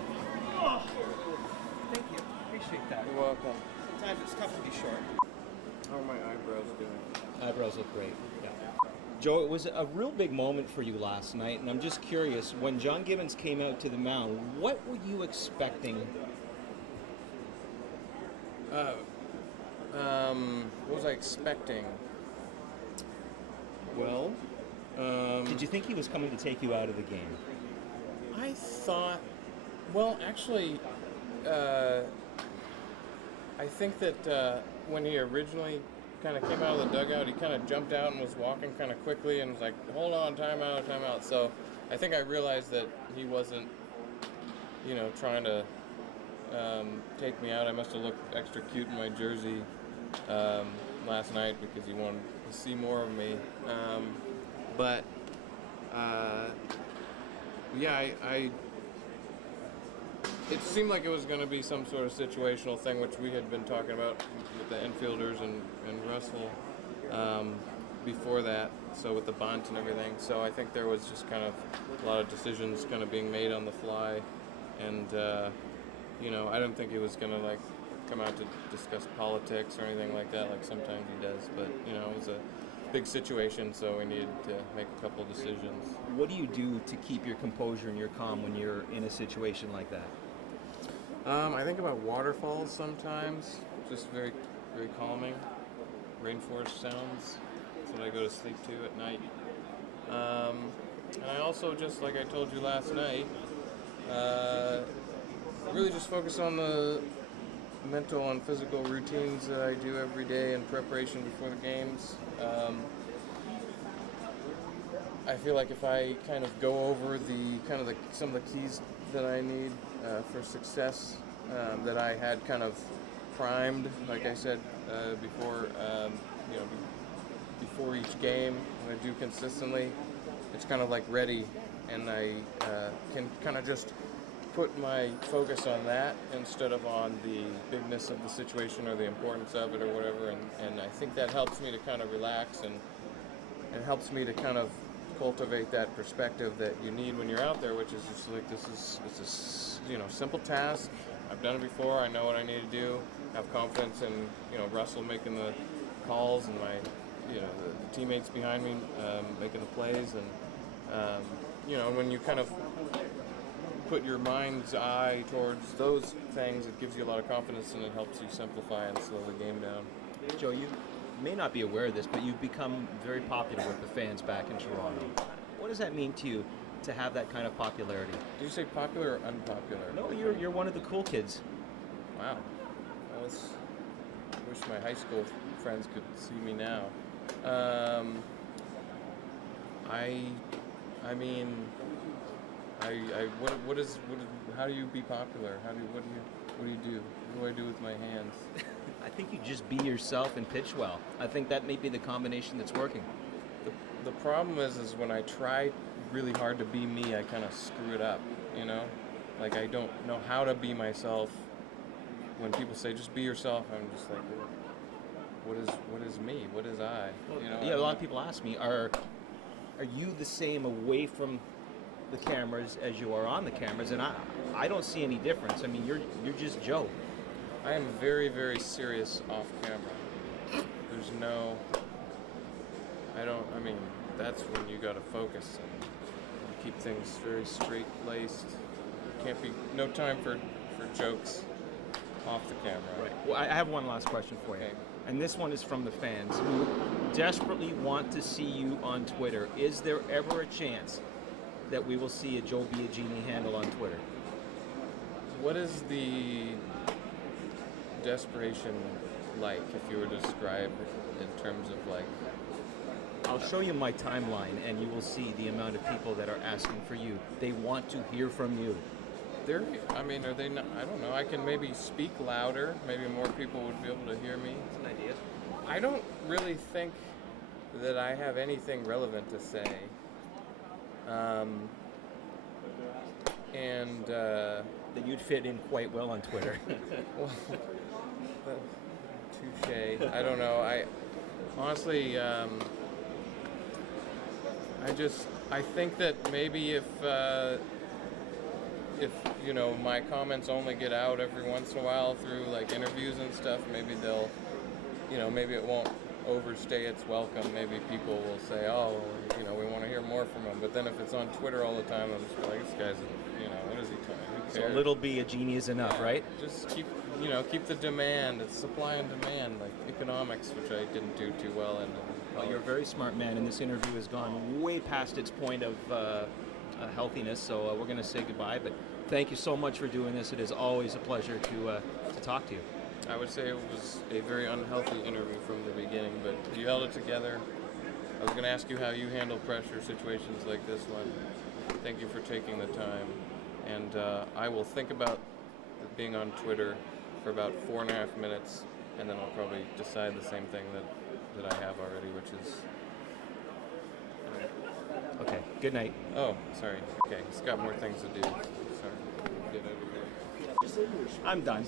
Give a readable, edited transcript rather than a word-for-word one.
Oh, thank you. Appreciate that. You're welcome. Sometimes it's tough to be short. How are my eyebrows doing? Eyebrows look great. Yeah. Joe, it was a real big moment for you last night, and I'm just curious, when John Gibbons came out to the mound, what were you expecting? What was I expecting? Well, Did you think he was coming to take you out of the game? I thought, well, actually, I think that when he originally kind of came out of the dugout, he kind of jumped out and was walking kind of quickly and was like, hold on, time out. So I think I realized that he wasn't, trying to take me out. I must have looked extra cute in my jersey last night because he wanted to see more of me. It seemed like it was going to be some sort of situational thing, which we had been talking about with the infielders and Russell before that, so with the bunt and everything. So I think there was just kind of a lot of decisions kind of being made on the fly, and I didn't think he was going to come out to discuss politics or anything like that, like sometimes he does. But it was a big situation, so we needed to make a couple decisions. What do you do to keep your composure and your calm when you're in a situation like that? I think about waterfalls sometimes, just very, very calming. Rainforest sounds. That's what I go to sleep to at night. And I also, just like I told you last night, really just focus on the mental and physical routines that I do every day in preparation before the games. I feel like if I kind of go over some of the keys that I need for success, that I had kind of primed, like I said before, before each game, when I do consistently, it's kind of like ready, and I can kind of just put my focus on that instead of on the bigness of the situation or the importance of it or whatever, and I think that helps me to kind of relax, and it helps me to kind of cultivate that perspective that you need when you're out there, which is just like, it's a simple task. I've done it before. I know what I need to do. Have confidence in Russell making the calls, and my the teammates behind me making the plays, and when you kind of put your mind's eye towards those things, it gives you a lot of confidence, and it helps you simplify and slow the game down. Joe, you may not be aware of this, but you've become very popular with the fans back in Toronto. What does that mean to you to have that kind of popularity? Did you say popular or unpopular? No, you're one of the cool kids. Wow. I wish my high school friends could see me now. How do you be popular? What do you do? What do I do with my hands? I think you just be yourself and pitch well. I think that may be the combination that's working. The problem is when I try really hard to be me, I kind of screw it up, Like, I don't know how to be myself. When people say, just be yourself, I'm just like, what is me? What is I? Yeah, a lot of people ask me, are you the same away from the cameras as you are on the cameras? And I don't see any difference. I mean, you're just Joe. I am very, very serious off camera. There's no... that's when you gotta focus and keep things very straight-laced. Can't be... No time for jokes off the camera. Right. Well, I have one last question for you. Okay. And this one is from the fans who desperately want to see you on Twitter. Is there ever a chance that we will see a Joe Biagini handle on Twitter? What is the desperation like, if you were to describe it in terms of like... I'll show you my timeline, and you will see the amount of people that are asking for you. They want to hear from you. Are they not? I don't know. I can maybe speak louder. Maybe more people would be able to hear me. That's an idea. I don't really think that I have anything relevant to say. That you'd fit in quite well on Twitter. Well, touche. I don't know. I honestly, I think that maybe if my comments only get out every once in a while through like interviews and stuff, maybe they'll, maybe it won't overstay its welcome. Maybe people will say, oh, we want to hear more from him. But then if it's on Twitter all the time, I'm just like, this guy's, what is he talking? Who So cares? a little Biagini is enough, Yeah, right? Just keep the demand. It's supply and demand, like economics, which I didn't do too well in. Well, you're a very smart man, and this interview has gone way past its point of healthiness, so we're going to say goodbye. But thank you so much for doing this. It is always a pleasure to talk to you. I would say it was a very unhealthy interview from the beginning, but you held it together. I was going to ask you how you handle pressure situations like this one. Thank you for taking the time. And I will think about being on Twitter for about 4.5 minutes, and then I'll probably decide the same thing that I have already, which is... Okay, good night. Oh, sorry. Okay, he's got more things to do. Sorry. Get over there. I'm done.